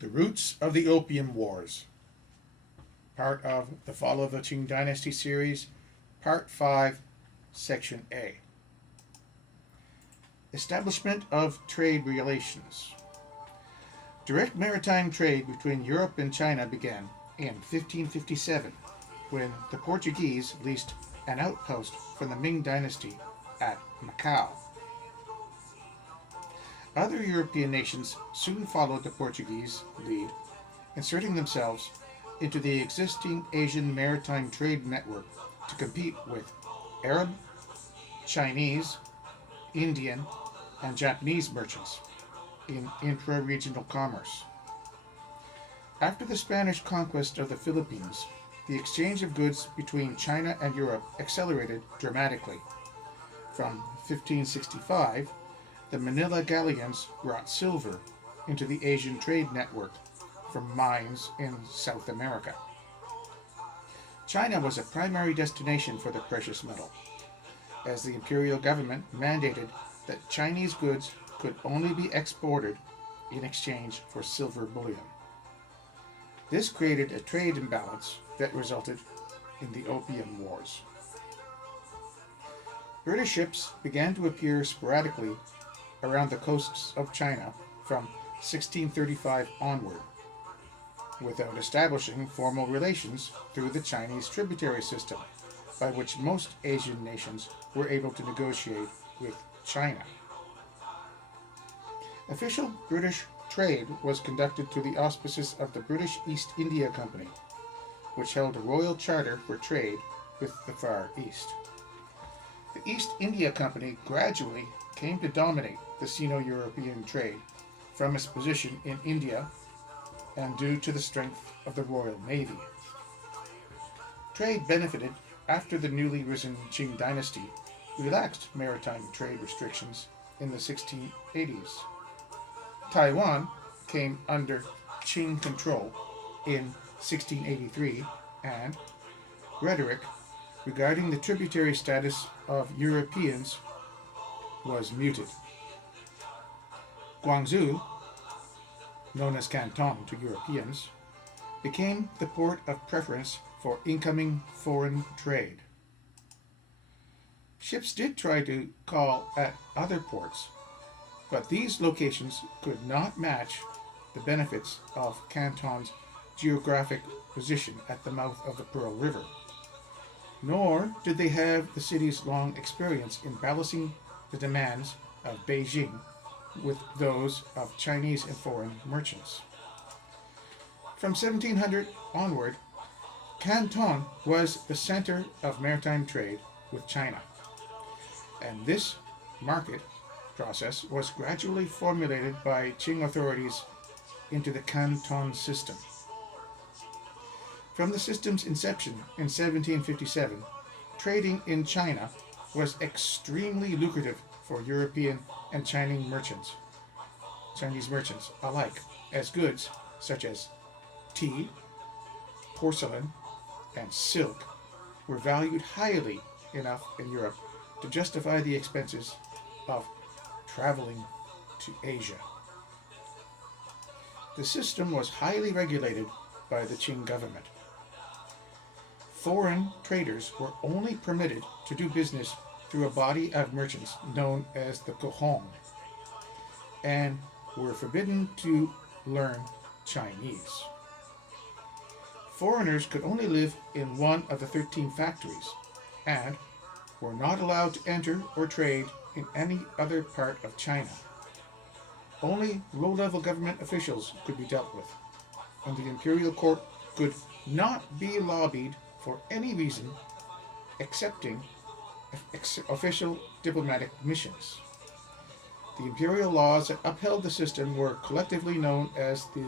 The Roots of the Opium Wars, part of the Fall of the Qing Dynasty series, part 5, section A. Establishment of trade relations. Direct maritime trade between Europe and China began in 1557 when the Portuguese leased an outpost from the Ming Dynasty at Macau. Other European nations soon followed the Portuguese lead, inserting themselves into the existing Asian maritime trade network to compete with Arab, Chinese, Indian, and Japanese merchants in intra-regional commerce. After the Spanish conquest of the Philippines, the exchange of goods between China and Europe accelerated dramatically. From 1565, the Manila galleons brought silver into the Asian trade network from mines in South America. China was a primary destination for the precious metal, as the imperial government mandated that Chinese goods could only be exported in exchange for silver bullion. This created a trade imbalance that resulted in the Opium Wars. British ships began to appear sporadically around the coasts of China from 1635 onward, without establishing formal relations through the Chinese tributary system, by which most Asian nations were able to negotiate with China. Official British trade was conducted through the auspices of the British East India Company, which held a royal charter for trade with the Far East. The East India Company gradually came to dominate the Sino-European trade from its position in India and due to the strength of the Royal Navy. Trade benefited after the newly risen Qing Dynasty relaxed maritime trade restrictions in the 1680s. Taiwan came under Qing control in 1683, and rhetoric regarding the tributary status of Europeans was muted. Guangzhou, known as Canton to Europeans, became the port of preference for incoming foreign trade. Ships did try to call at other ports, but these locations could not match the benefits of Canton's geographic position at the mouth of the Pearl River, nor did they have the city's long experience in balancing the demands of Beijing with those of Chinese and foreign merchants. From 1700 onward, Canton was the center of maritime trade with China, and this market process was gradually formulated by Qing authorities into the Canton system. From the system's inception in 1757, trading in China was extremely lucrative for European and Chinese merchants alike, as goods such as tea, porcelain, and silk were valued highly enough in Europe to justify the expenses of traveling to Asia. The system was highly regulated by the Qing government. Foreign traders were only permitted to do business through a body of merchants known as the Kohong, and were forbidden to learn Chinese. Foreigners could only live in one of the 13 factories, and were not allowed to enter or trade in any other part of China. Only low-level government officials could be dealt with, and the imperial court could not be lobbied for any reason excepting official diplomatic missions. The imperial laws that upheld the system were collectively known as the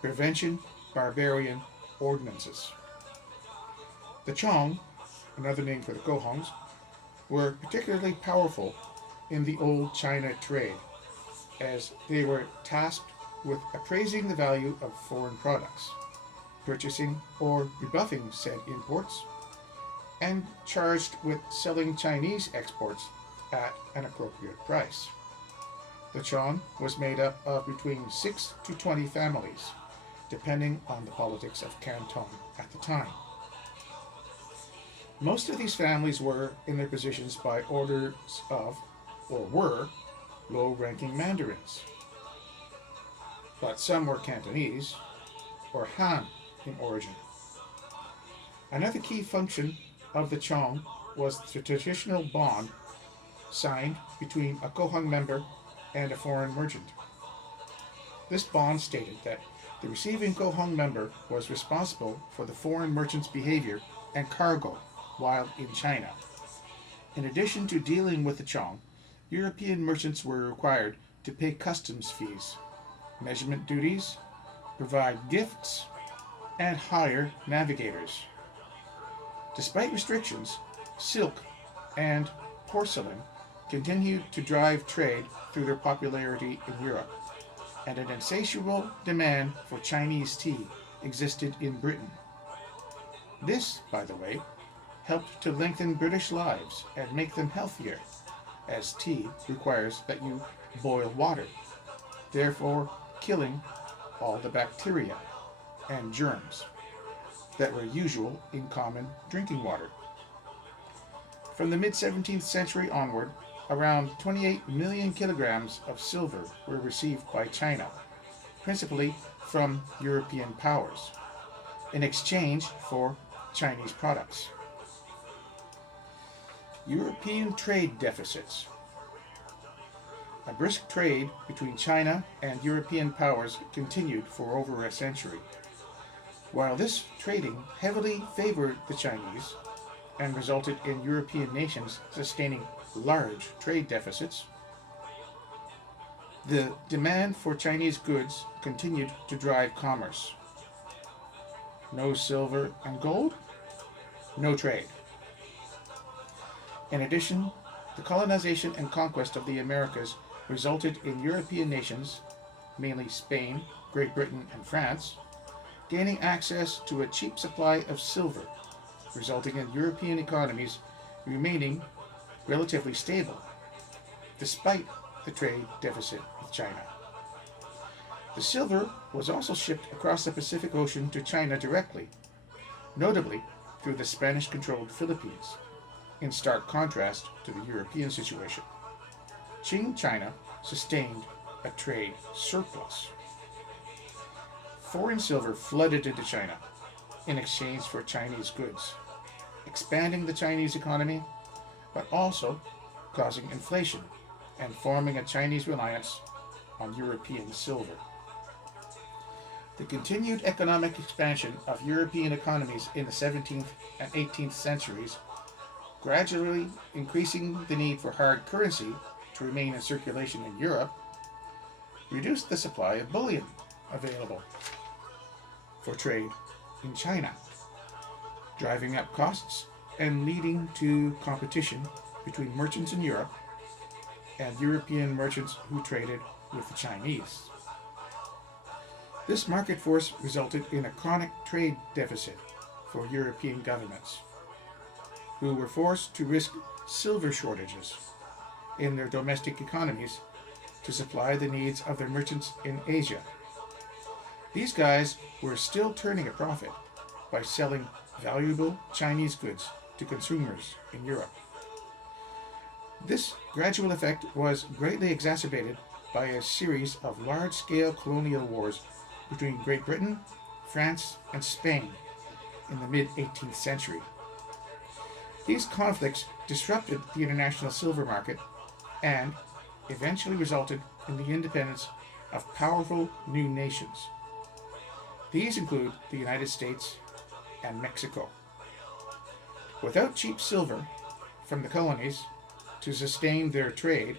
Prevention Barbarian Ordinances. The Chong, another name for the Kohongs, were particularly powerful in the old China trade, as they were tasked with appraising the value of foreign products, purchasing or rebuffing said imports, and charged with selling Chinese exports at an appropriate price. The Chong was made up of between 6 to 20 families, depending on the politics of Canton at the time. Most of these families were in their positions by orders of, or were, low-ranking mandarins. But some were Cantonese, or Han in origin. Another key function of the Qing was the traditional bond signed between a Kohong member and a foreign merchant. This bond stated that the receiving Kohong member was responsible for the foreign merchant's behavior and cargo while in China. In addition to dealing with the Qing, European merchants were required to pay customs fees, measurement duties, provide gifts, and hire navigators. Despite restrictions, silk and porcelain continued to drive trade through their popularity in Europe, and an insatiable demand for Chinese tea existed in Britain. This, by the way, helped to lengthen British lives and make them healthier, as tea requires that you boil water, therefore killing all the bacteria and germs that were usual in common drinking water. From the mid-17th century onward, around 28 million kilograms of silver were received by China, principally from European powers, in exchange for Chinese products. European trade deficits. A brisk trade between China and European powers continued for over a century. While this trading heavily favored the Chinese and resulted in European nations sustaining large trade deficits, the demand for Chinese goods continued to drive commerce. No silver and gold, no trade. In addition, the colonization and conquest of the Americas resulted in European nations, mainly Spain, Great Britain, and France, gaining access to a cheap supply of silver, resulting in European economies remaining relatively stable, despite the trade deficit with China. The silver was also shipped across the Pacific Ocean to China directly, notably through the Spanish-controlled Philippines, in stark contrast to the European situation. Qing China sustained a trade surplus. Foreign silver flooded into China in exchange for Chinese goods, expanding the Chinese economy, but also causing inflation and forming a Chinese reliance on European silver. The continued economic expansion of European economies in the 17th and 18th centuries, gradually increasing the need for hard currency to remain in circulation in Europe, reduced the supply of bullion available for trade in China, driving up costs and leading to competition between merchants in Europe and European merchants who traded with the Chinese. This market force resulted in a chronic trade deficit for European governments, who were forced to risk silver shortages in their domestic economies to supply the needs of their merchants in Asia. These guys were still turning a profit by selling valuable Chinese goods to consumers in Europe. This gradual effect was greatly exacerbated by a series of large-scale colonial wars between Great Britain, France, and Spain in the mid-18th century. These conflicts disrupted the international silver market and eventually resulted in the independence of powerful new nations. These include the United States and Mexico. Without cheap silver from the colonies to sustain their trade,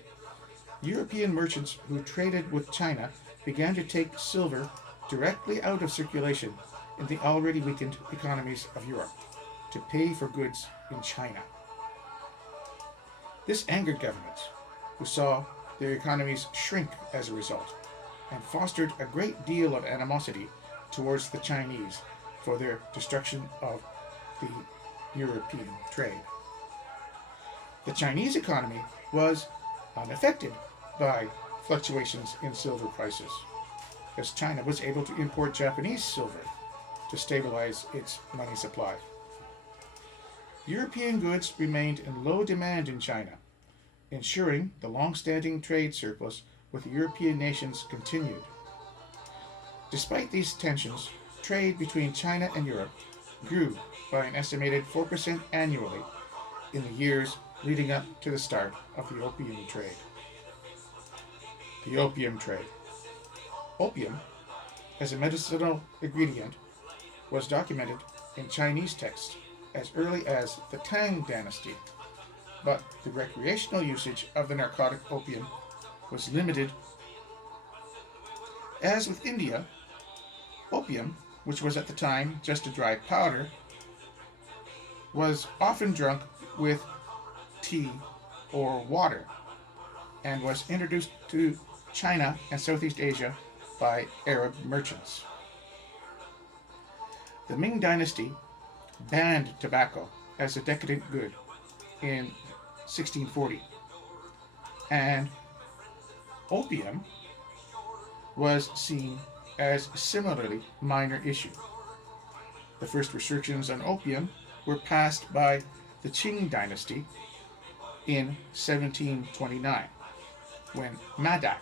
European merchants who traded with China began to take silver directly out of circulation in the already weakened economies of Europe to pay for goods in China. This angered governments, who saw their economies shrink as a result, and fostered a great deal of animosity towards the Chinese for their destruction of the European trade. The Chinese economy was unaffected by fluctuations in silver prices. as China was able to import Japanese silver to stabilize its money supply. European goods remained in low demand in China, ensuring the long-standing trade surplus with European nations continued. Despite these tensions, trade between China and Europe grew by an estimated 4% annually in the years leading up to the start of the opium trade. The opium trade. Opium, as a medicinal ingredient, was documented in Chinese texts as early as the Tang Dynasty, but the recreational usage of the narcotic opium was limited. As with India, opium, which was at the time just a dry powder, was often drunk with tea or water, and was introduced to China and Southeast Asia by Arab merchants. The Ming Dynasty banned tobacco as a decadent good in 1640, and opium was seen as a similarly minor issue. The first restrictions on opium were passed by the Qing Dynasty in 1729, when madak,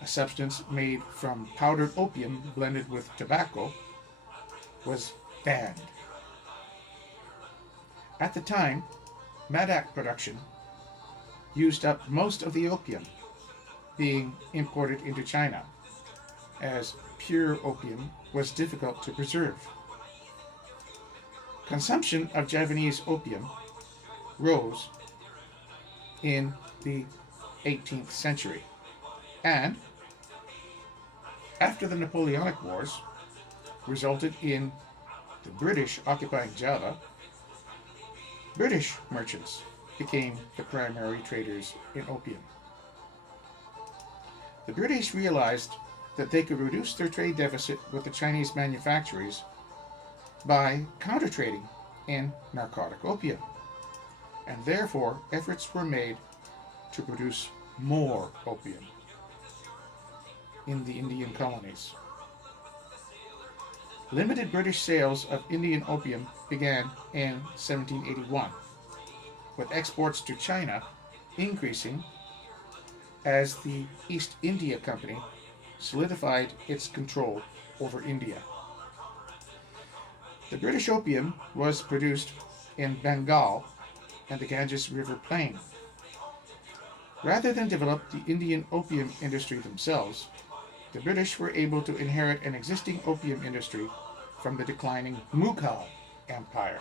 a substance made from powdered opium blended with tobacco, was banned. At the time, madak production used up most of the opium being imported into China, as pure opium was difficult to preserve. Consumption of Javanese opium rose in the 18th century, and after the Napoleonic Wars resulted in the British occupying Java, British merchants became the primary traders in opium. The British realized that they could reduce their trade deficit with the Chinese manufacturers by counter-trading in narcotic opium, and therefore efforts were made to produce more opium in the Indian colonies. Limited British sales of Indian opium began in 1781, with exports to China increasing as the East India Company solidified its control over India. The British opium was produced in Bengal and the Ganges River Plain. Rather than develop the Indian opium industry themselves, the British were able to inherit an existing opium industry from the declining Mughal Empire.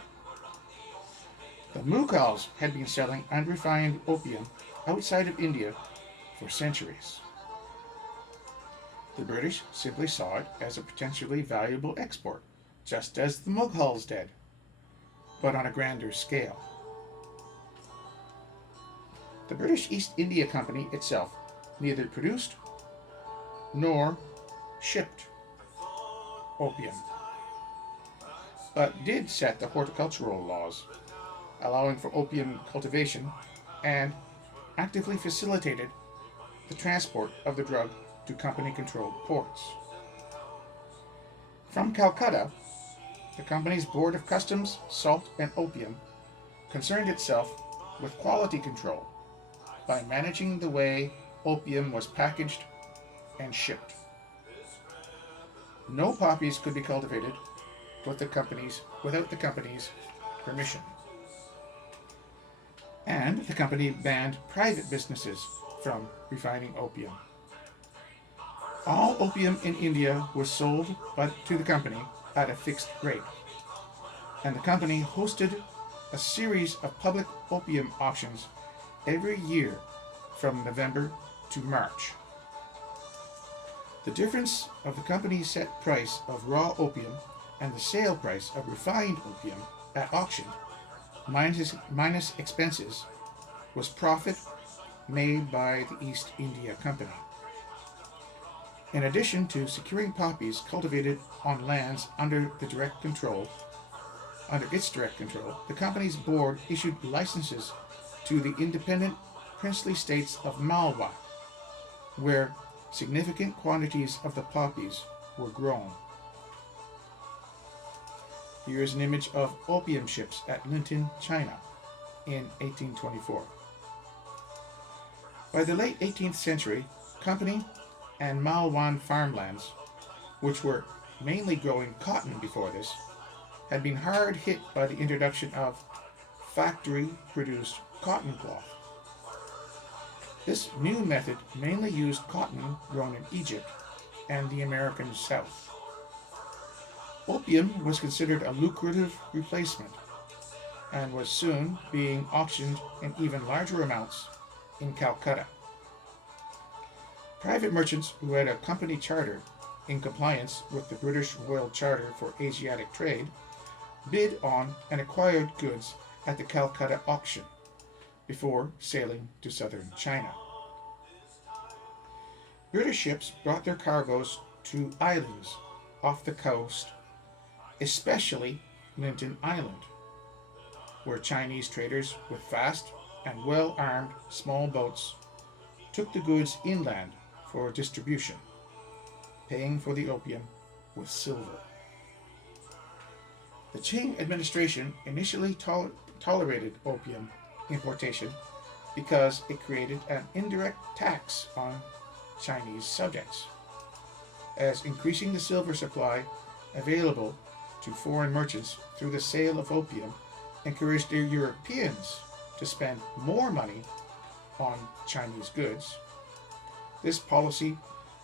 The Mughals had been selling unrefined opium outside of India for centuries. The British simply saw it as a potentially valuable export, just as the Mughals did, but on a grander scale. The British East India Company itself neither produced nor shipped opium, but did set the horticultural laws, allowing for opium cultivation, and actively facilitated the transport of the drug to company-controlled ports. From Calcutta, the company's Board of Customs, Salt, and Opium concerned itself with quality control by managing the way opium was packaged and shipped. No poppies could be cultivated without the company's permission. And the company banned private businesses from refining opium. All opium in India was sold to the company at a fixed rate, and the company hosted a series of public opium auctions every year from November to March. The difference of the company's set price of raw opium and the sale price of refined opium at auction, minus expenses, was profit made by the East India Company. In addition to securing poppies cultivated on lands under its direct control, the company's board issued licenses to the independent princely states of Malwa, where significant quantities of the poppies were grown. Here is an image of opium ships at Linton, China in 1824. By the late 18th century, Company and Malwan farmlands, which were mainly growing cotton before this, had been hard hit by the introduction of factory-produced cotton cloth. This new method mainly used cotton grown in Egypt and the American South. Opium was considered a lucrative replacement and was soon being auctioned in even larger amounts in Calcutta. Private merchants who had a company charter in compliance with the British Royal Charter for Asiatic Trade bid on and acquired goods at the Calcutta auction before sailing to southern China. British ships brought their cargoes to islands off the coast, especially Linton Island, where Chinese traders with fast and well-armed small boats took the goods inland for distribution, paying for the opium with silver. The Qing administration initially tolerated opium importation because it created an indirect tax on Chinese subjects, as increasing the silver supply available to foreign merchants through the sale of opium encouraged the Europeans to spend more money on Chinese goods. This policy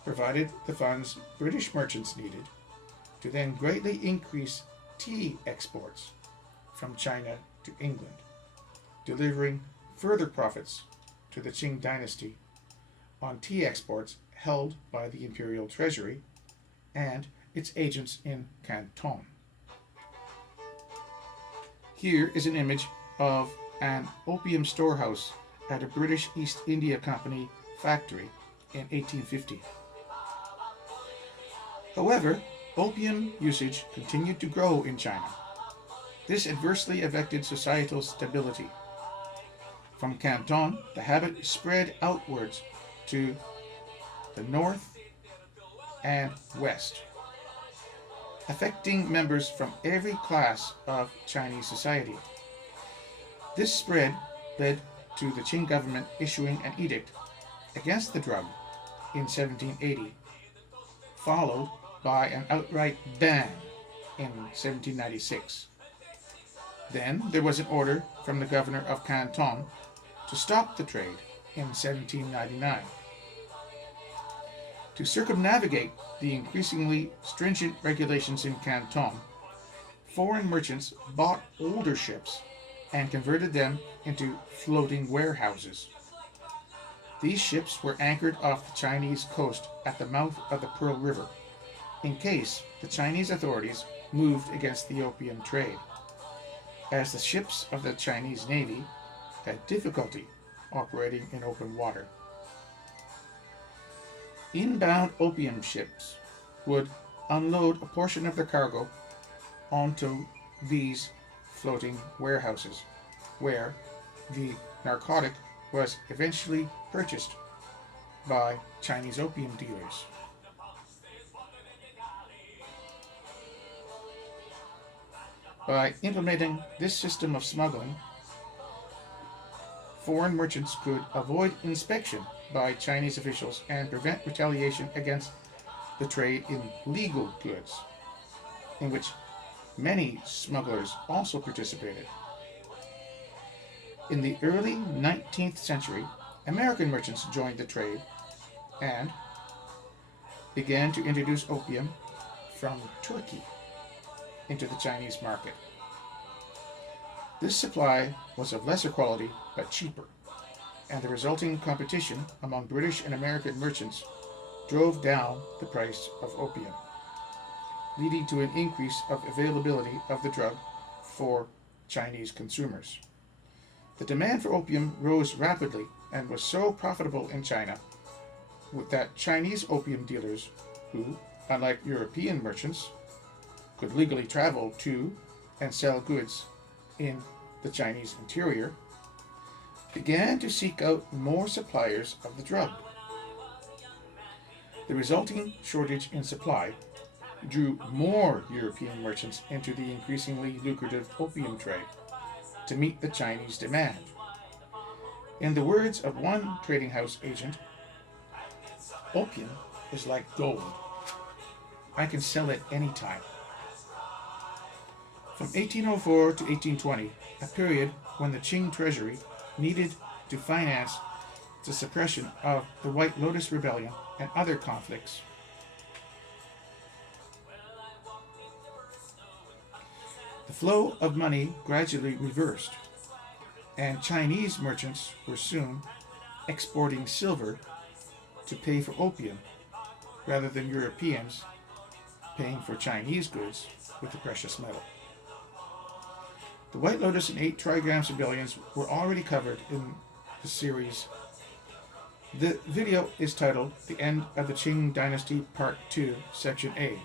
provided the funds British merchants needed to then greatly increase tea exports from China to England, delivering further profits to the Qing Dynasty on tea exports held by the Imperial Treasury and its agents in Canton. Here is an image of an opium storehouse at a British East India Company factory in 1850. However, opium usage continued to grow in China. This adversely affected societal stability. From Canton, the habit spread outwards to the north and west, affecting members from every class of Chinese society. This spread led to the Qing government issuing an edict against the drug in 1780, followed by an outright ban in 1796. Then there was an order from the governor of Canton to stop the trade in 1799. To circumnavigate the increasingly stringent regulations in Canton, foreign merchants bought older ships and converted them into floating warehouses. These ships were anchored off the Chinese coast at the mouth of the Pearl River, in case the Chinese authorities moved against the opium trade, as the ships of the Chinese Navy had difficulty operating in open water. Inbound opium ships would unload a portion of their cargo onto these floating warehouses, where the narcotic was eventually purchased by Chinese opium dealers. By implementing this system of smuggling, foreign merchants could avoid inspection by Chinese officials and prevent retaliation against the trade in legal goods, in which many smugglers also participated. In the early 19th century, American merchants joined the trade and began to introduce opium from Turkey into the Chinese market. This supply was of lesser quality but cheaper, and the resulting competition among British and American merchants drove down the price of opium, leading to an increase of availability of the drug for Chinese consumers. The demand for opium rose rapidly and was so profitable in China that Chinese opium dealers, who, unlike European merchants, could legally travel to and sell goods in the Chinese interior, began to seek out more suppliers of the drug. The resulting shortage in supply drew more European merchants into the increasingly lucrative opium trade to meet the Chinese demand. In the words of one trading house agent, opium is like gold. I can sell it anytime. From 1804 to 1820, a period when the Qing treasury needed to finance the suppression of the White Lotus Rebellion and other conflicts, the flow of money gradually reversed, and Chinese merchants were soon exporting silver to pay for opium rather than Europeans paying for Chinese goods with the precious metal. The White Lotus and 8 Trigrams rebellions were already covered in the series. The video is titled The End of the Qing Dynasty Part 2, Section A,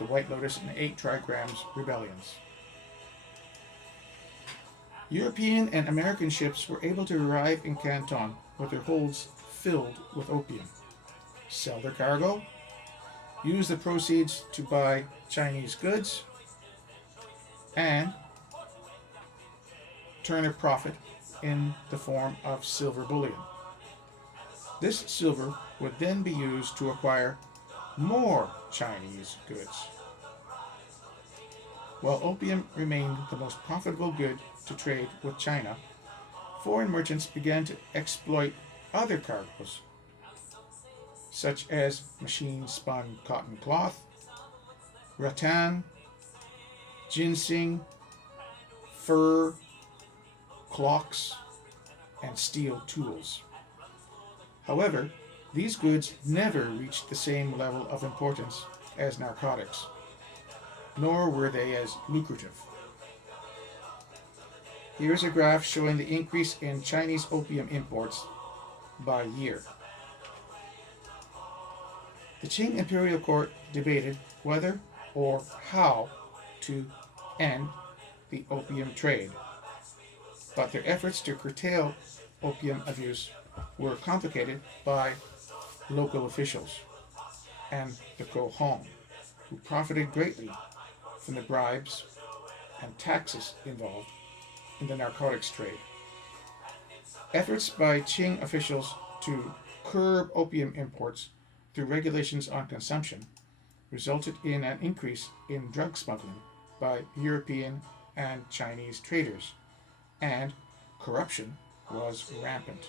The White Lotus and 8 Trigrams Rebellions. European and American ships were able to arrive in Canton with their holds filled with opium, sell their cargo, use the proceeds to buy Chinese goods, and turn a profit in the form of silver bullion. This silver would then be used to acquire more Chinese goods. While opium remained the most profitable good to trade with China, foreign merchants began to exploit other cargoes, such as machine-spun cotton cloth, rattan, ginseng, fur, clocks, and steel tools. However, these goods never reached the same level of importance as narcotics, nor were they as lucrative. Here's a graph showing the increase in Chinese opium imports by year. The Qing Imperial Court debated whether or how to end the opium trade, but their efforts to curtail opium abuse were complicated by local officials and the Qing, who profited greatly from the bribes and taxes involved in the narcotics trade. Efforts by Qing officials to curb opium imports through regulations on consumption resulted in an increase in drug smuggling by European and Chinese traders, and corruption was rampant.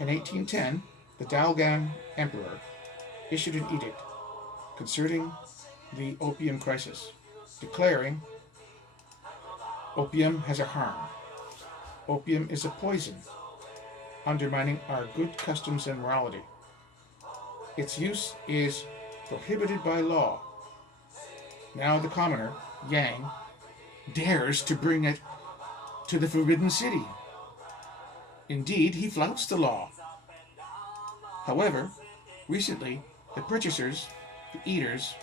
In 1810, the Daoguang Emperor issued an edict concerning the opium crisis, declaring, "Opium has a harm. Opium is a poison, undermining our good customs and morality. Its use is prohibited by law. Now the commoner, Yang, dares to bring it to the Forbidden City. Indeed, he flouts the law. However, recently, the purchasers, the eaters,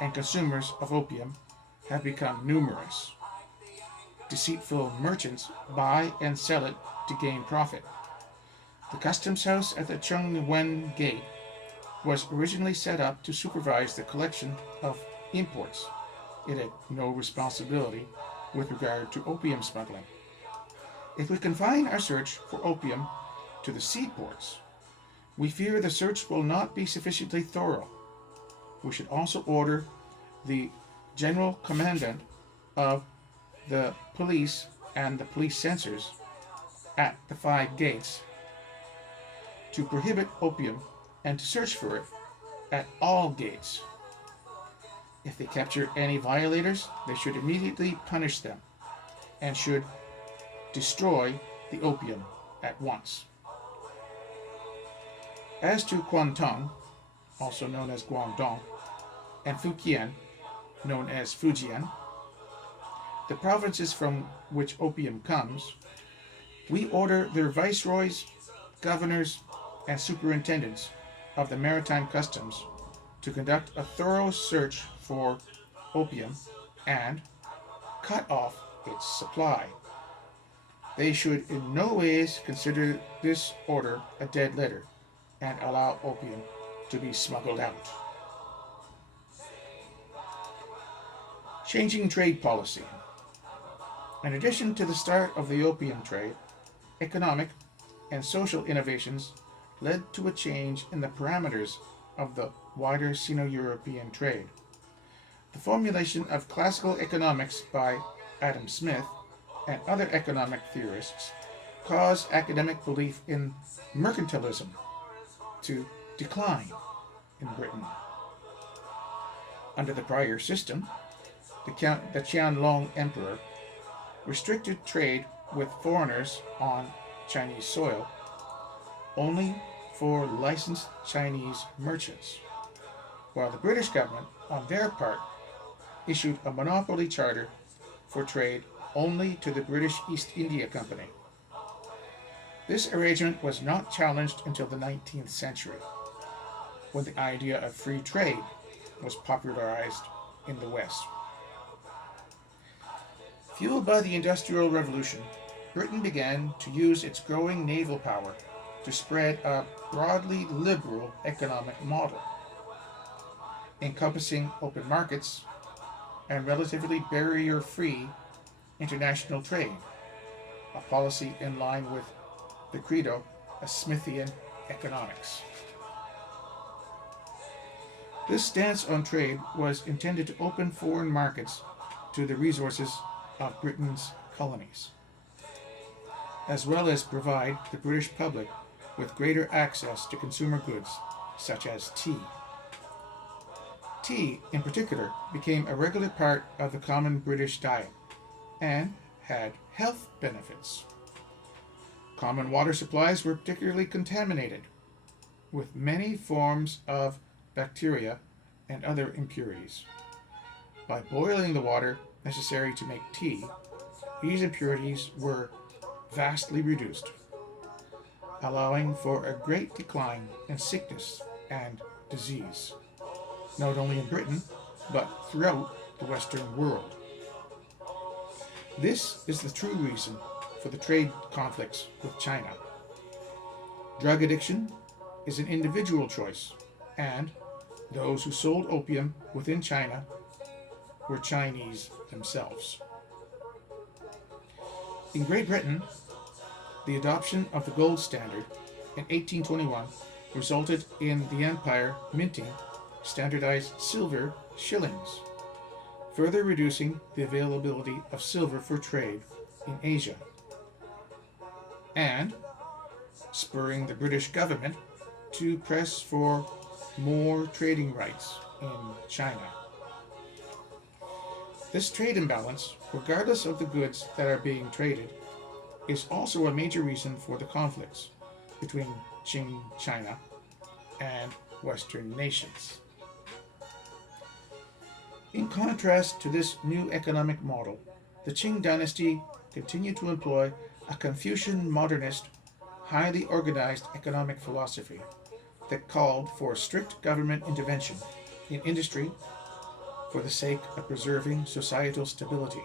and consumers of opium have become numerous. Deceitful merchants buy and sell it to gain profit. The customs house at the Chengwen Gate was originally set up to supervise the collection of imports. It had no responsibility with regard to opium smuggling. If we confine our search for opium to the seaports, we fear the search will not be sufficiently thorough. We should also order the General Commandant of the police and the police censors at the 5 gates to prohibit opium and to search for it at all gates. If they capture any violators, they should immediately punish them and should destroy the opium at once." As to Guangdong, also known as Guangdong, and Fujian, known as Fujian, the provinces from which opium comes, we order their viceroys, governors, and superintendents of the maritime customs to conduct a thorough search for opium and cut off its supply. They should in no ways consider this order a dead letter and allow opium to be smuggled out. Changing trade policy. In addition to the start of the opium trade, economic and social innovations led to a change in the parameters of the wider Sino-European trade. The formulation of classical economics by Adam Smith and other economic theorists caused academic belief in mercantilism to decline in Britain. Under the prior system, the Qianlong Emperor restricted trade with foreigners on Chinese soil only for licensed Chinese merchants, while the British government, on their part, issued a monopoly charter for trade only to the British East India Company. This arrangement was not challenged until the 19th century, when the idea of free trade was popularized in the West. Fueled by the Industrial Revolution, Britain began to use its growing naval power to spread a broadly liberal economic model, encompassing open markets and relatively barrier-free international trade, a policy in line with the credo of Smithian economics. This stance on trade was intended to open foreign markets to the resources of Britain's colonies, as well as provide the British public with greater access to consumer goods such as tea. Tea, in particular, became a regular part of the common British diet and had health benefits. Common water supplies were particularly contaminated with many forms of bacteria and other impurities. By boiling the water necessary to make tea, these impurities were vastly reduced, allowing for a great decline in sickness and disease, not only in Britain, but throughout the Western world. This is the true reason for the trade conflicts with China. Drug addiction is an individual choice, and those who sold opium within China were Chinese themselves. In Great Britain, the adoption of the gold standard in 1821 resulted in the empire minting standardized silver shillings, further reducing the availability of silver for trade in Asia, and spurring the British government to press for more trading rights in China. This trade imbalance, regardless of the goods that are being traded, is also a major reason for the conflicts between Qing China and Western nations. In contrast to this new economic model, the Qing dynasty continued to employ a Confucian modernist, highly organized economic philosophy that called for strict government intervention in industry for the sake of preserving societal stability.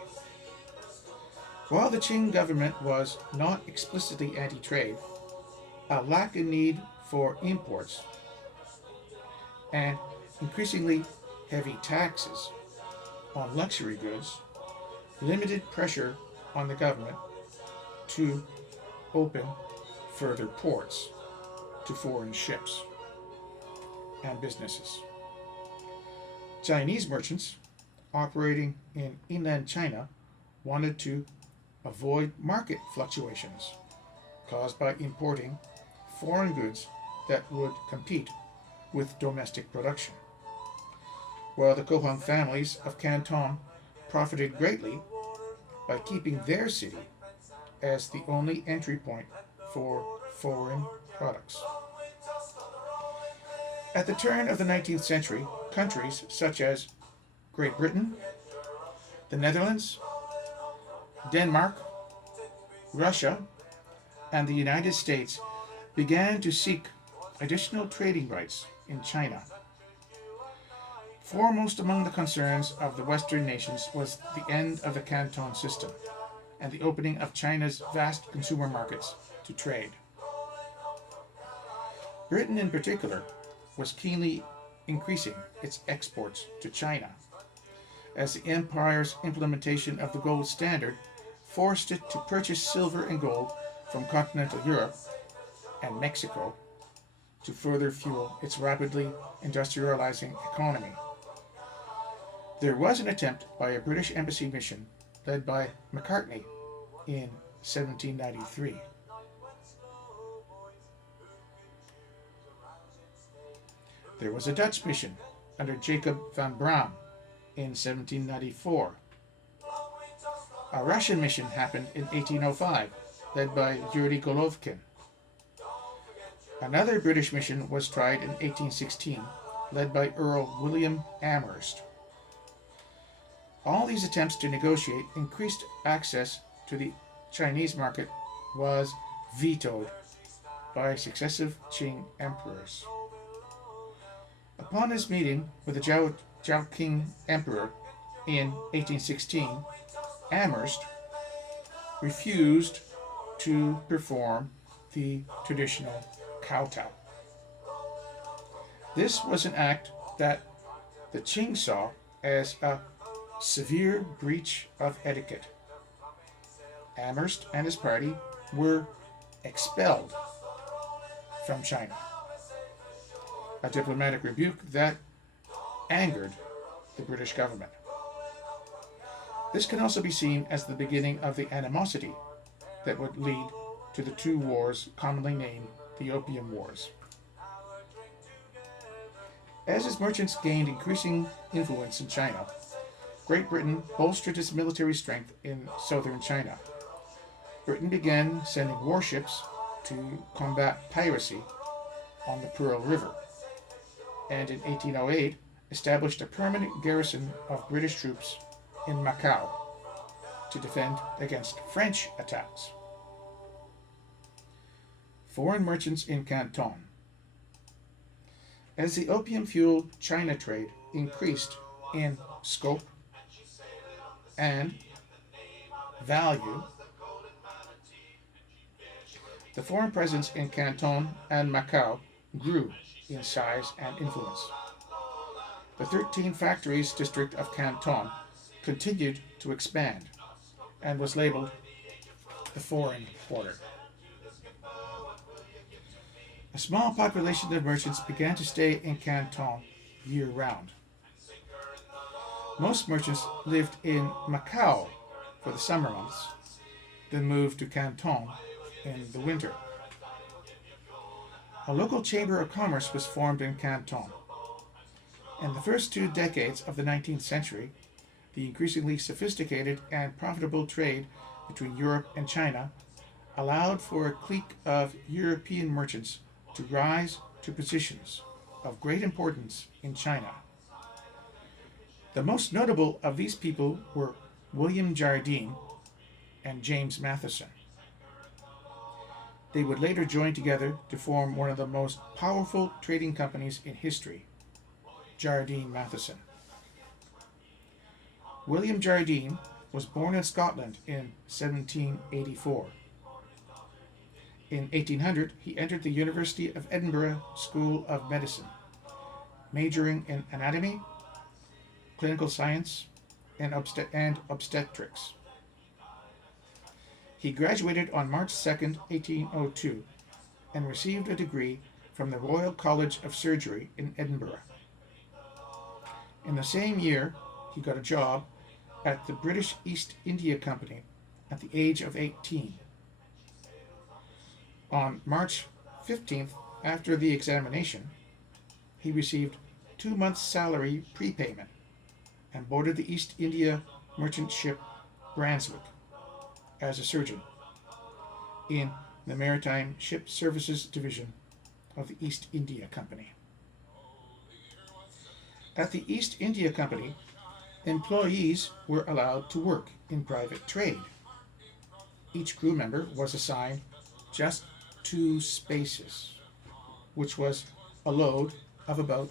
While the Qing government was not explicitly anti-trade, a lack in need for imports and increasingly heavy taxes on luxury goods limited pressure on the government to open further ports to foreign ships and businesses. Chinese merchants operating in inland China wanted to avoid market fluctuations caused by importing foreign goods that would compete with domestic production, while the Kohong families of Canton profited greatly by keeping their city as the only entry point for foreign products. At the turn of the 19th century, countries such as Great Britain, the Netherlands, Denmark, Russia, and the United States began to seek additional trading rights in China. Foremost among the concerns of the Western nations was the end of the Canton system and the opening of China's vast consumer markets to trade. Britain in particular was keenly increasing its exports to China, as the empire's implementation of the gold standard forced it to purchase silver and gold from continental Europe and Mexico to further fuel its rapidly industrializing economy. There was an attempt by a British embassy mission led by Macartney in 1793. There was a Dutch mission under Jacob van Braam in 1794. A Russian mission happened in 1805, led by Yuri Golovkin. Another British mission was tried in 1816, led by Earl William Amherst. All these attempts to negotiate increased access to the Chinese market was vetoed by successive Qing emperors. Upon his meeting with the Qing emperor in 1816, Amherst refused to perform the traditional kowtow. This was an act that the Qing saw as a severe breach of etiquette. Amherst and his party were expelled from China, a diplomatic rebuke that angered the British government. This can also be seen as the beginning of the animosity that would lead to the two wars commonly named the Opium Wars. As its merchants gained increasing influence in China, Great Britain bolstered its military strength in southern China. Britain began sending warships to combat piracy on the Pearl River, and in 1808 established a permanent garrison of British troops in Macau to defend against French attacks. Foreign merchants in Canton. As the opium-fueled China trade increased in scope and value, the foreign presence in Canton and Macau grew in size and influence. The 13 factories district of Canton continued to expand and was labeled the Foreign Quarter. A small population of merchants began to stay in Canton year-round. Most merchants lived in Macau for the summer months, then moved to Canton in the winter. A local chamber of commerce was formed in Canton. In the first 2 decades of the 19th century, the increasingly sophisticated and profitable trade between Europe and China allowed for a clique of European merchants to rise to positions of great importance in China. The most notable of these people were William Jardine and James Matheson. They would later join together to form one of the most powerful trading companies in history, Jardine Matheson. William Jardine was born in Scotland in 1784. In 1800, he entered the University of Edinburgh School of Medicine, majoring in anatomy, clinical science, and obstetrics. He graduated on March 2, 1802, and received a degree from the Royal College of Surgery in Edinburgh. In the same year, he got a job at the British East India Company at the age of 18. On March 15th, after the examination, he received 2 months' salary prepayment and boarded the East India merchant ship Brunswick as a surgeon in the Maritime Ship Services Division of the East India Company. At the East India Company, employees were allowed to work in private trade. Each crew member was assigned just 2 spaces, which was a load of about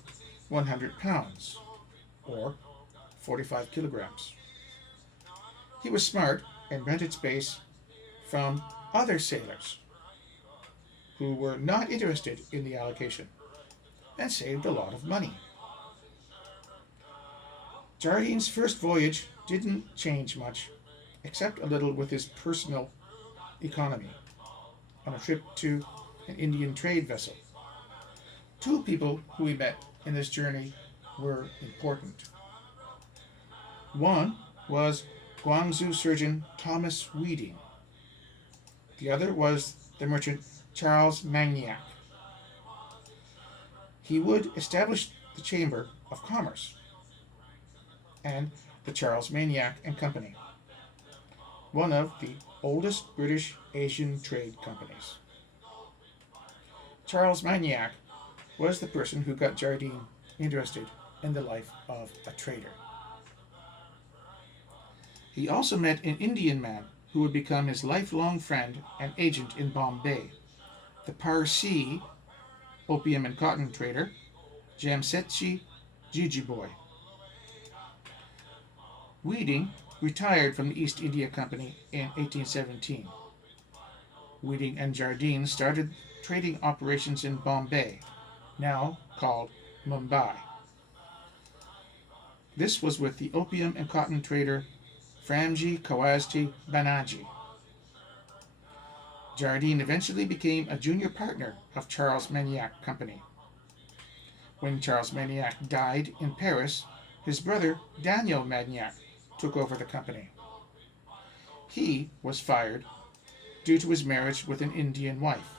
100 pounds, or 45 kilograms. He was smart and rented space from other sailors who were not interested in the allocation and saved a lot of money. Jardine's first voyage didn't change much, except a little with his personal economy, on a trip to an Indian trade vessel. Two people who he met in this journey were important. One was Guangzhou surgeon Thomas Weeding. The other was the merchant Charles Magnac. He would establish the Chamber of Commerce and the Charles Magnac and Company, one of the oldest British Asian trade companies. Charles Magnac was the person who got Jardine interested in the life of a trader. He also met an Indian man who would become his lifelong friend and agent in Bombay, the Parsi opium and cotton trader, Jamsetji Jijiboy. Weeding retired from the East India Company in 1817. Weeding and Jardine started trading operations in Bombay, now called Mumbai. This was with the opium and cotton trader Framji Kawasji Banaji. Jardine eventually became a junior partner of Charles Magnac Company. When Charles Magnac died in Paris, his brother Daniel Magnac took over the company. He was fired due to his marriage with an Indian wife.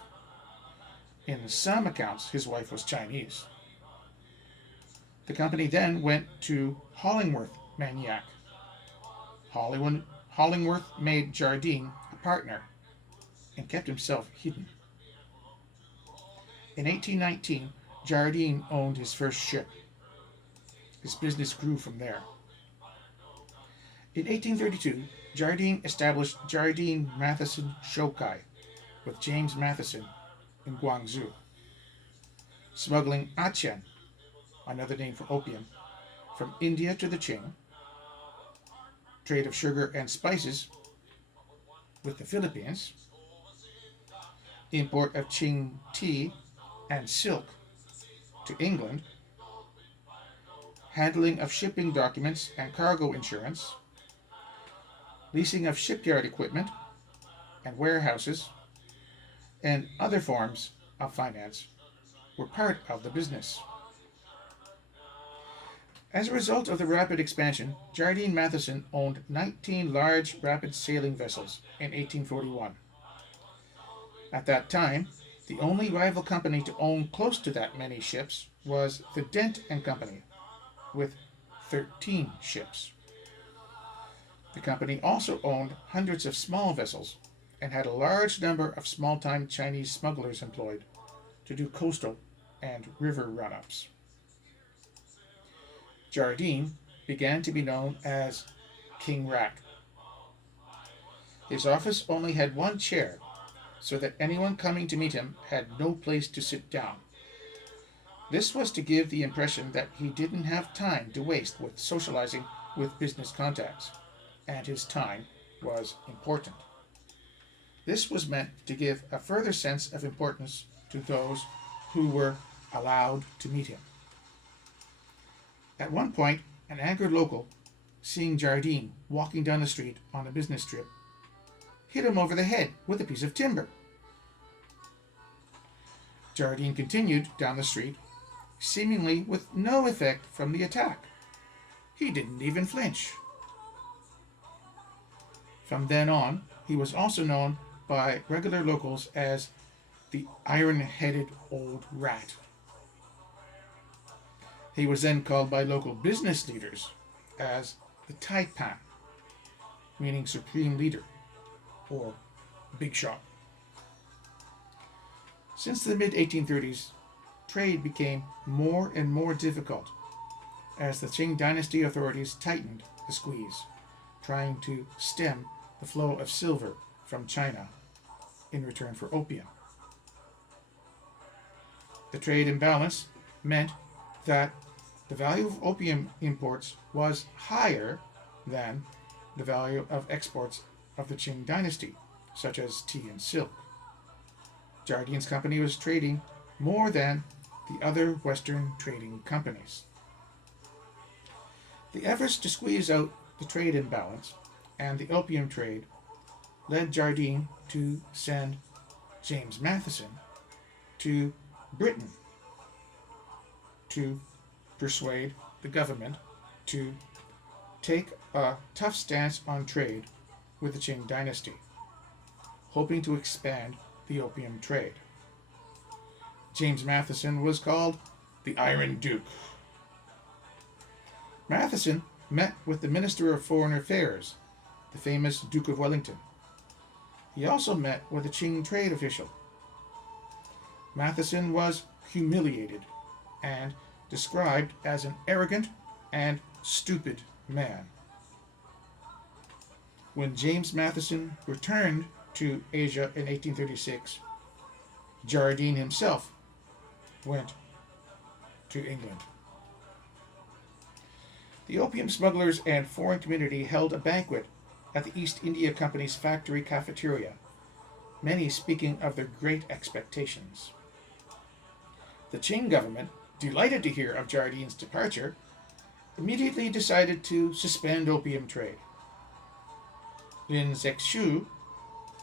In some accounts, his wife was Chinese. The company then went to Hollingworth Magnac. Hollingworth made Jardine a partner and kept himself hidden. In 1819, Jardine owned his first ship. His business grew from there. In 1832, Jardine established Jardine Matheson Shokai with James Matheson in Guangzhou, smuggling Achen, another name for opium, from India to the Qing, trade of sugar and spices with the Philippines, import of Qing tea and silk to England, handling of shipping documents and cargo insurance, leasing of shipyard equipment and warehouses, and other forms of finance were part of the business. As a result of the rapid expansion, Jardine Matheson owned 19 large rapid sailing vessels in 1841. At that time, the only rival company to own close to that many ships was the Dent and Company, with 13 ships. The company also owned hundreds of small vessels and had a large number of small-time Chinese smugglers employed to do coastal and river run-ups. Jardine began to be known as King Rat. His office only had one chair, so that anyone coming to meet him had no place to sit down. This was to give the impression that he didn't have time to waste with socializing with business contacts, and his time was important. This was meant to give a further sense of importance to those who were allowed to meet him. At one point, an angered local, seeing Jardine walking down the street on a business trip, hit him over the head with a piece of timber. Jardine continued down the street, seemingly with no effect from the attack. He didn't even flinch. From then on, he was also known by regular locals as the iron-headed old rat. He was then called by local business leaders as the Taipan, meaning supreme leader, or big shot. Since the mid-1830s, trade became more and more difficult as the Qing Dynasty authorities tightened the squeeze, trying to stem the flow of silver from China in return for opium. The trade imbalance meant that the value of opium imports was higher than the value of exports of the Qing Dynasty, such as tea and silk. Jardine's company was trading more than the other Western trading companies. The efforts to squeeze out the trade imbalance and the opium trade led Jardine to send James Matheson to Britain to persuade the government to take a tough stance on trade with the Qing Dynasty, hoping to expand the opium trade. James Matheson was called the Iron Duke. Matheson met with the Minister of Foreign Affairs, the famous Duke of Wellington. He also met with a Qing trade official. Matheson was humiliated and described as an arrogant and stupid man. When James Matheson returned to Asia in 1836, Jardine himself went to England. The opium smugglers and foreign community held a banquet at the East India Company's factory cafeteria, many speaking of their great expectations. The Qing government, delighted to hear of Jardine's departure, immediately decided to suspend opium trade. Lin Zexu,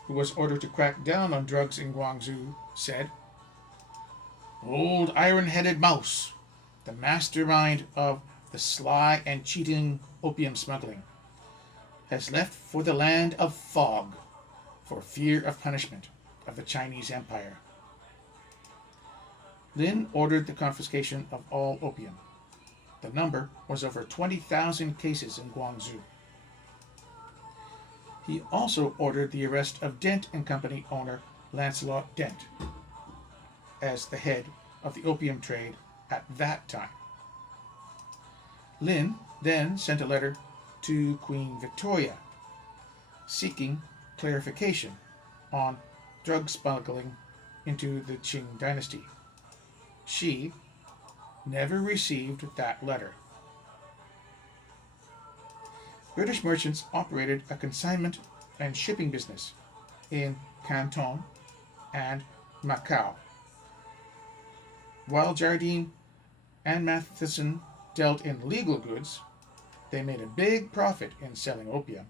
who was ordered to crack down on drugs in Guangzhou, said, "Old iron-headed mouse, the mastermind of the sly and cheating opium smuggling, has left for the land of fog for fear of punishment of the Chinese Empire." Lin ordered the confiscation of all opium. The number was over 20,000 cases in Guangzhou. He also ordered the arrest of Dent and Company owner Lancelot Dent as the head of the opium trade at that time. Lin then sent a letter to Queen Victoria seeking clarification on drug smuggling into the Qing dynasty. She never received that letter. British merchants operated a consignment and shipping business in Canton and Macau. While Jardine and Matheson dealt in legal goods, they made a big profit in selling opium.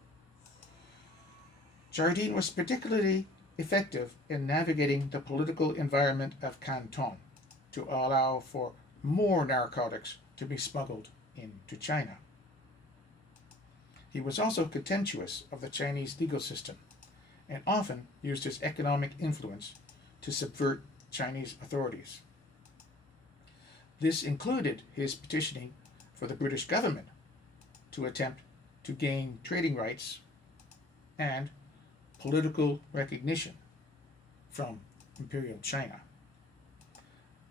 Jardine was particularly effective in navigating the political environment of Canton to allow for more narcotics to be smuggled into China. He was also contemptuous of the Chinese legal system and often used his economic influence to subvert Chinese authorities. This included his petitioning for the British government to attempt to gain trading rights and political recognition from Imperial China,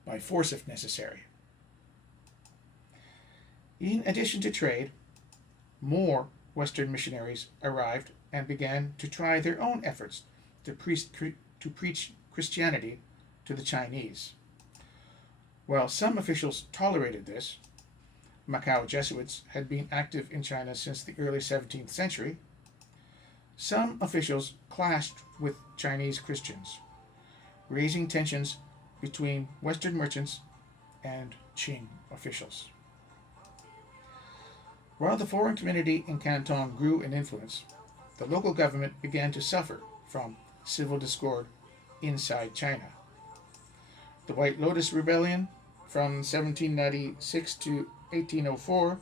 by force if necessary. In addition to trade, more Western missionaries arrived and began to try their own efforts to preach Christianity to the Chinese. While some officials tolerated this, Macau Jesuits had been active in China since the early 17th century, some officials clashed with Chinese Christians, raising tensions between Western merchants and Qing officials. While the foreign community in Canton grew in influence, the local government began to suffer from civil discord inside China. The White Lotus Rebellion from 1796 to 1804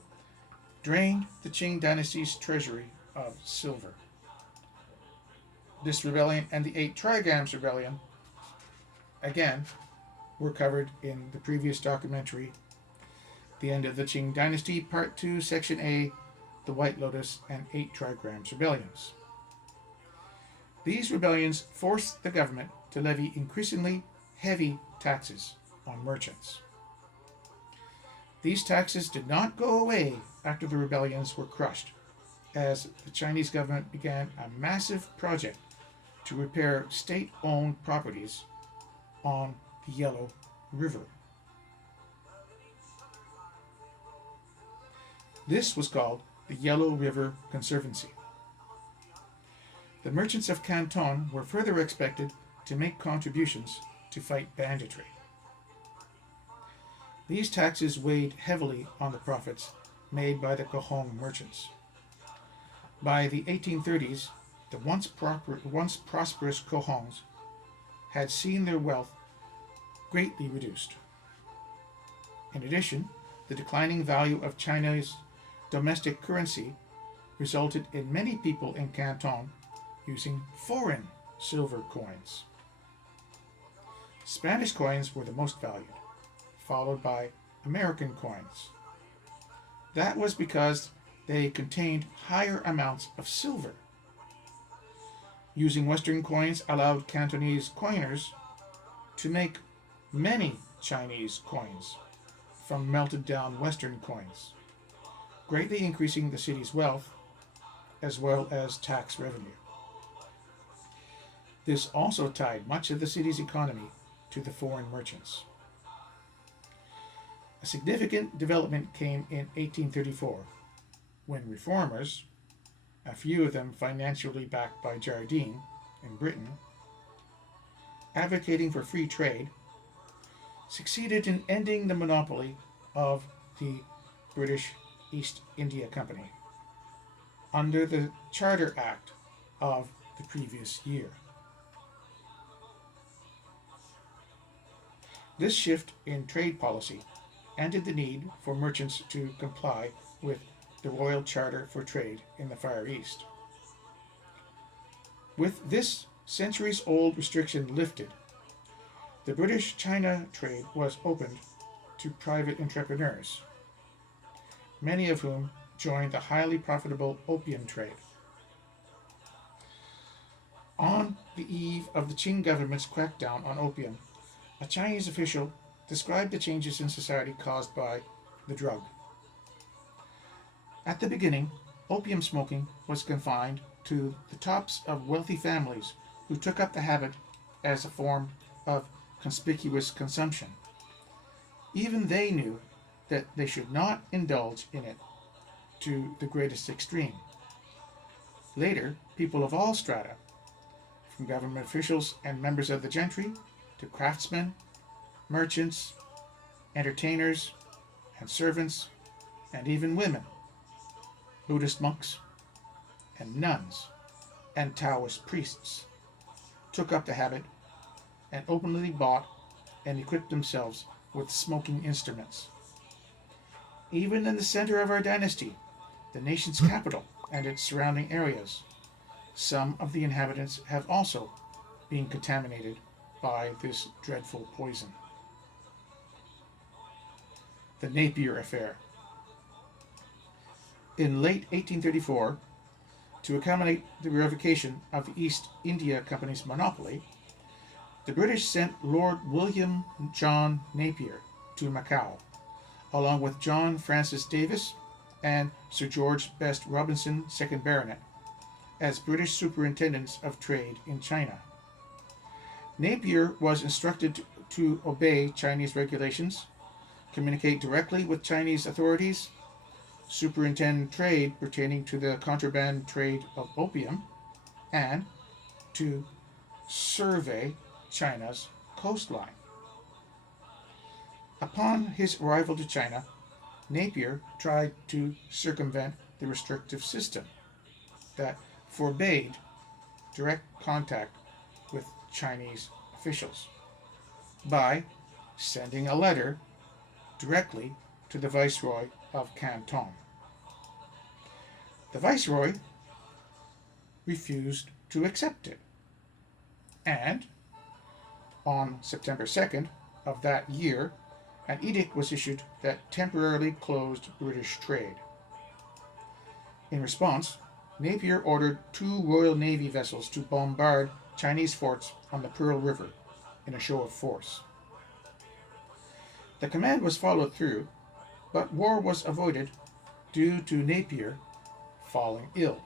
drained the Qing dynasty's treasury of silver. This rebellion and the 8 Trigrams rebellion, again, were covered in the previous documentary, The End of the Qing Dynasty, Part 2, Section A, The White Lotus and 8 Trigrams Rebellions. These rebellions forced the government to levy increasingly heavy taxes on merchants. These taxes did not go away after the rebellions were crushed, as the Chinese government began a massive project to repair state-owned properties on the Yellow River. This was called the Yellow River Conservancy. The merchants of Canton were further expected to make contributions to fight banditry. These taxes weighed heavily on the profits made by the Qing merchants. By the 1830s, the once prosperous Qings had seen their wealth greatly reduced. In addition, the declining value of China's domestic currency resulted in many people in Canton using foreign silver coins. Spanish coins were the most valued, followed by American coins. That was because they contained higher amounts of silver. Using Western coins allowed Cantonese coiners to make many Chinese coins from melted down Western coins, greatly increasing the city's wealth as well as tax revenue. This also tied much of the city's economy to the foreign merchants. A significant development came in 1834 when reformers, a few of them financially backed by Jardine in Britain, advocating for free trade, succeeded in ending the monopoly of the British East India Company under the Charter Act of the previous year. This shift in trade policy ended the need for merchants to comply with the Royal Charter for Trade in the Far East. With this centuries-old restriction lifted, the British-China trade was opened to private entrepreneurs, many of whom joined the highly profitable opium trade. On the eve of the Qing government's crackdown on opium, a Chinese official described the changes in society caused by the drug. At the beginning, opium smoking was confined to the tops of wealthy families who took up the habit as a form of conspicuous consumption. Even they knew that they should not indulge in it to the greatest extreme. Later, people of all strata, from government officials and members of the gentry to craftsmen, merchants, entertainers, and servants, and even women, Buddhist monks, and nuns, and Taoist priests, took up the habit and openly bought and equipped themselves with smoking instruments. Even in the center of our dynasty, the nation's capital and its surrounding areas, some of the inhabitants have also been contaminated by this dreadful poison. The Napier Affair. In late 1834, to accommodate the revocation of the East India Company's monopoly, the British sent Lord William John Napier to Macau, along with John Francis Davis and Sir George Best Robinson, 2nd Baronet, as British superintendents of trade in China. Napier was instructed to obey Chinese regulations, communicate directly with Chinese authorities, superintend trade pertaining to the contraband trade of opium, and to survey China's coastline. Upon his arrival to China, Napier tried to circumvent the restrictive system that forbade direct contact with Chinese officials by sending a letter directly to the Viceroy of Canton. The Viceroy refused to accept it, and on September 2nd of that year, an edict was issued that temporarily closed British trade. In response, Napier ordered 2 Royal Navy vessels to bombard Chinese forts on the Pearl River in a show of force. The command was followed through, but war was avoided due to Napier falling ill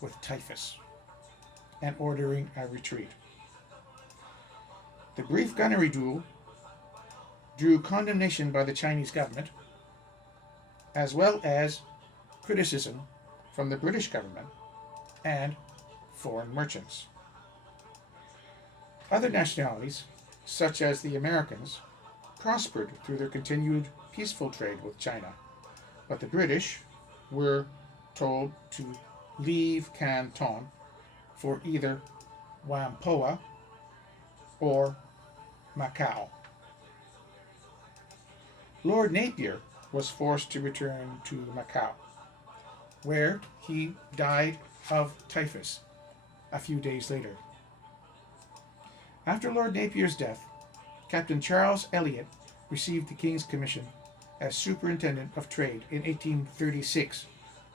with typhus and ordering a retreat. The brief gunnery duel drew condemnation by the Chinese government, as well as criticism from the British government and foreign merchants. Other nationalities, such as the Americans, prospered through their continued peaceful trade with China, but the British were told to leave Canton for either Whampoa or Macau. Lord Napier was forced to return to Macau, where he died of typhus a few days later. After Lord Napier's death, Captain Charles Elliot received the King's Commission as Superintendent of Trade in 1836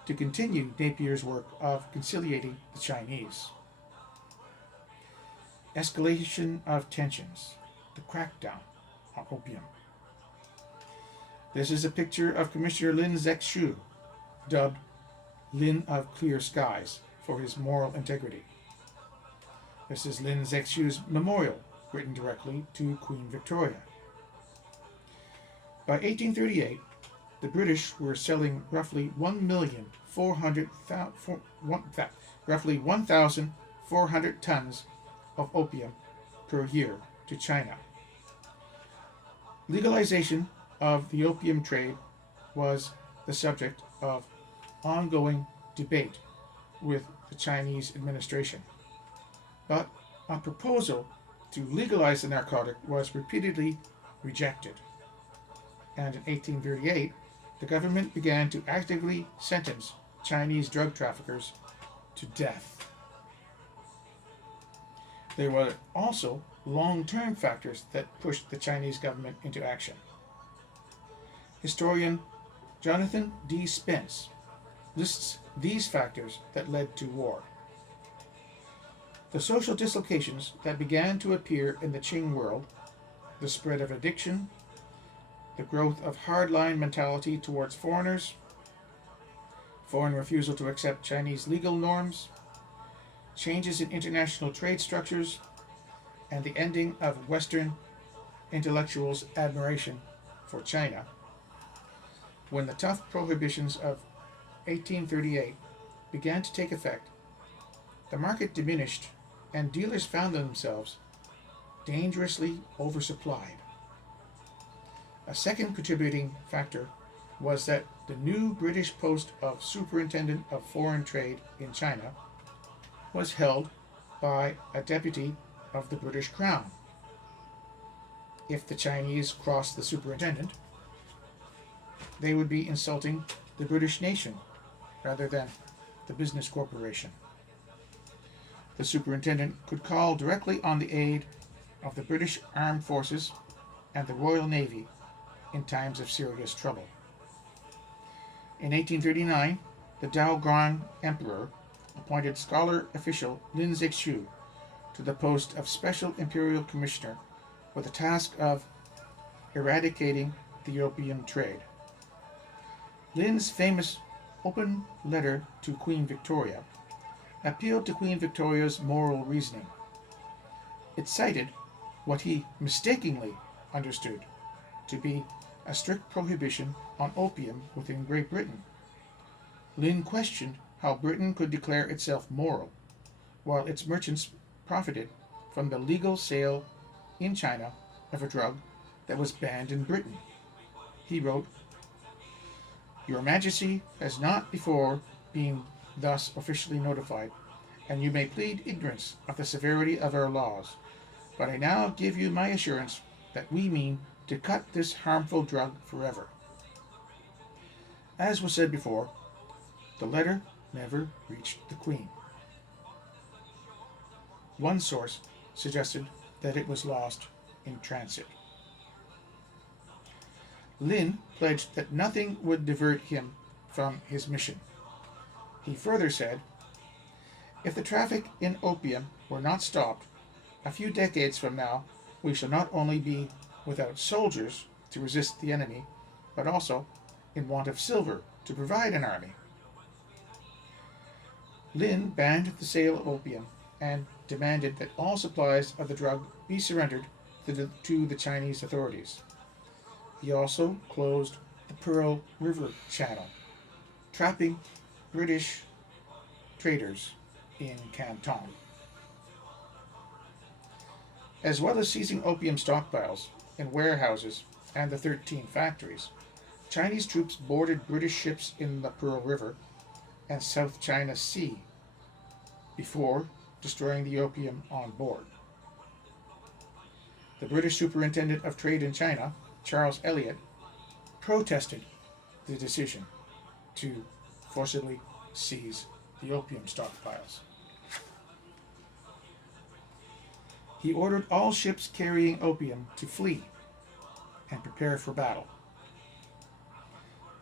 to continue Napier's work of conciliating the Chinese. Escalation of tensions, the crackdown on opium. This is a picture of Commissioner Lin Zexu, dubbed Lin of Clear Skies for his moral integrity. This is Lin Zexu's memorial, written directly to Queen Victoria. By 1838, the British were selling roughly 1,400 tons of opium per year to China. Legalization of the opium trade was the subject of ongoing debate with the Chinese administration, but a proposal to legalize the narcotic was repeatedly rejected, and in 1838 the government began to actively sentence Chinese drug traffickers to death. There were also long-term factors that pushed the Chinese government into action. Historian Jonathan D. Spence lists these factors that led to war. The social dislocations that began to appear in the Qing world, the spread of addiction, the growth of hardline mentality towards foreigners, foreign refusal to accept Chinese legal norms, changes in international trade structures, and the ending of Western intellectuals' admiration for China. When the tough prohibitions of 1838 began to take effect, the market diminished and dealers found themselves dangerously oversupplied. A second contributing factor was that the new British post of Superintendent of Foreign Trade in China was held by a deputy of the British Crown. If the Chinese crossed the superintendent, they would be insulting the British nation rather than the business corporation. The superintendent could call directly on the aid of the British Armed Forces and the Royal Navy in times of serious trouble. In 1839, the Daoguang Emperor appointed scholar official Lin Zexu to the post of Special Imperial Commissioner with the task of eradicating the opium trade. Lin's famous open letter to Queen Victoria appealed to Queen Victoria's moral reasoning. It cited what he mistakenly understood to be a strict prohibition on opium within Great Britain. Lin questioned how Britain could declare itself moral, while its merchants profited from the legal sale in China of a drug that was banned in Britain. He wrote, "Your Majesty has not before been thus officially notified, and you may plead ignorance of the severity of our laws, but I now give you my assurance that we mean to cut this harmful drug forever." As was said before, the letter never reached the Queen. One source suggested that it was lost in transit. Lin pledged that nothing would divert him from his mission. He further said, "If the traffic in opium were not stopped, a few decades from now we shall not only be without soldiers to resist the enemy, but also in want of silver to provide an army." Lin banned the sale of opium and demanded that all supplies of the drug be surrendered to the Chinese authorities. He also closed the Pearl River Channel, trapping British traders in Canton. As well as seizing opium stockpiles in warehouses and the 13 factories, Chinese troops boarded British ships in the Pearl River and South China Sea before destroying the opium on board. The British Superintendent of Trade in China, Charles Elliot, protested the decision to forcibly seize the opium stockpiles. He ordered all ships carrying opium to flee and prepare for battle.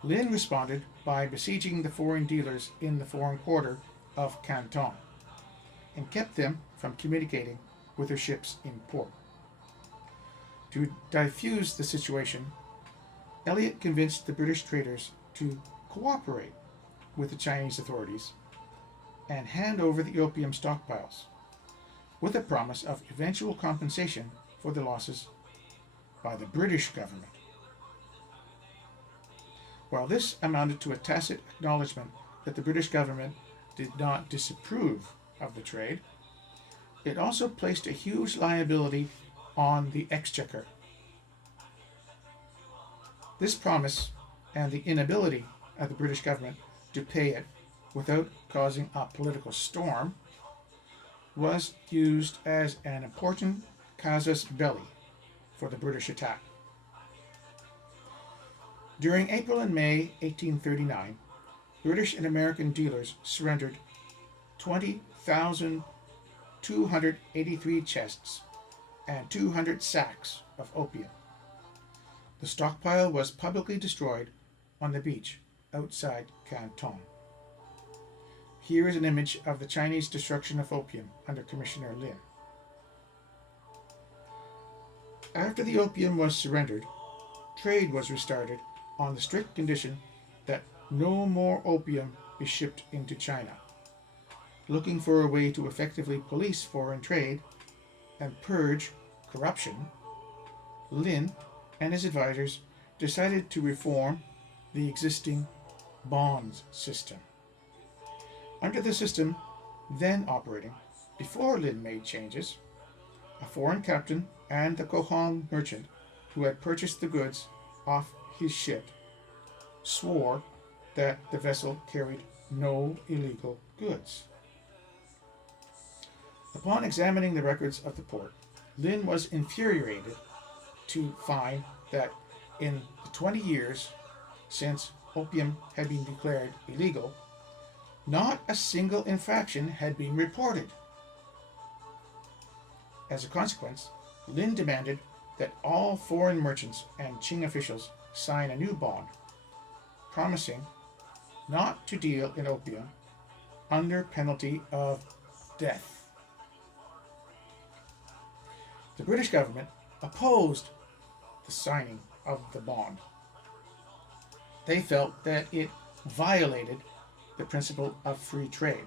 Lin responded by besieging the foreign dealers in the foreign quarter of Canton and kept them from communicating with their ships in port. To diffuse the situation, Elliot convinced the British traders to cooperate with the Chinese authorities and hand over the opium stockpiles, with a promise of eventual compensation for the losses by the British government. While this amounted to a tacit acknowledgement that the British government did not disapprove of the trade, it also placed a huge liability on the exchequer. This promise and the inability of the British government to pay it without causing a political storm was used as an important casus belli for the British attack. During April and May 1839, British and American dealers surrendered 20,283 chests and 200 sacks of opium. The stockpile was publicly destroyed on the beach outside Canton. Here is an image of the Chinese destruction of opium under Commissioner Lin. After the opium was surrendered, trade was restarted on the strict condition that no more opium be shipped into China. Looking for a way to effectively police foreign trade and purge corruption, Lin and his advisors decided to reform the existing bonds system. Under the system then operating, before Lin made changes, a foreign captain and the Qohong merchant who had purchased the goods off his ship swore that the vessel carried no illegal goods. Upon examining the records of the port, Lin was infuriated to find that in the 20 years since opium had been declared illegal, not a single infraction had been reported. As a consequence, Lin demanded that all foreign merchants and Qing officials sign a new bond, promising not to deal in opium under penalty of death. The British government opposed the signing of the bond. They felt that it violated the principle of free trade.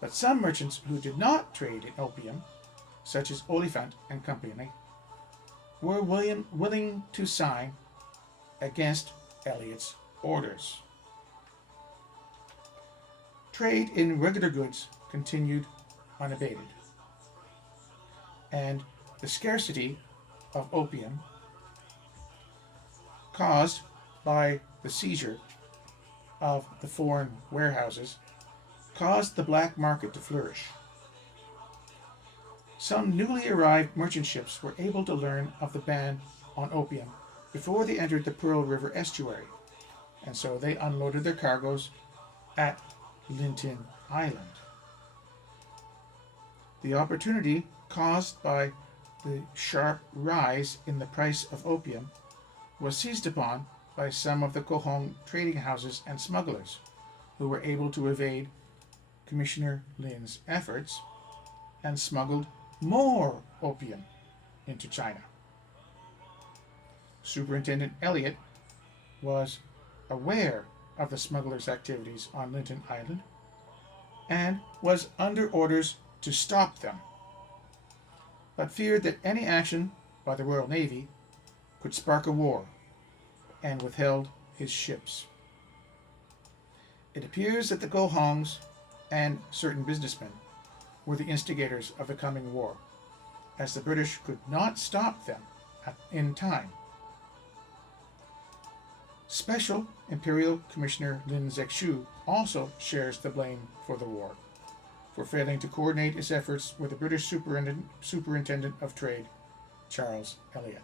But some merchants who did not trade in opium, such as Oliphant and Company, were willing to sign against Elliot's orders. Trade in regular goods continued unabated, and the scarcity of opium caused by the seizure of the foreign warehouses caused the black market to flourish. Some newly arrived merchant ships were able to learn of the ban on opium before they entered the Pearl River estuary, and so they unloaded their cargoes at Linton Island. The opportunity caused by the sharp rise in the price of opium was seized upon by some of the Qohong trading houses and smugglers, who were able to evade Commissioner Lin's efforts and smuggled more opium into China. Superintendent Elliot was aware of the smugglers' activities on Linton Island and was under orders to stop them, but feared that any action by the Royal Navy could spark a war, and withheld his ships. It appears that the Qohongs and certain businessmen were the instigators of the coming war, as the British could not stop them in time Special Imperial Commissioner Lin Zexu also shares the blame for the war, for failing to coordinate his efforts with the British Superintendent of Trade, Charles Elliot.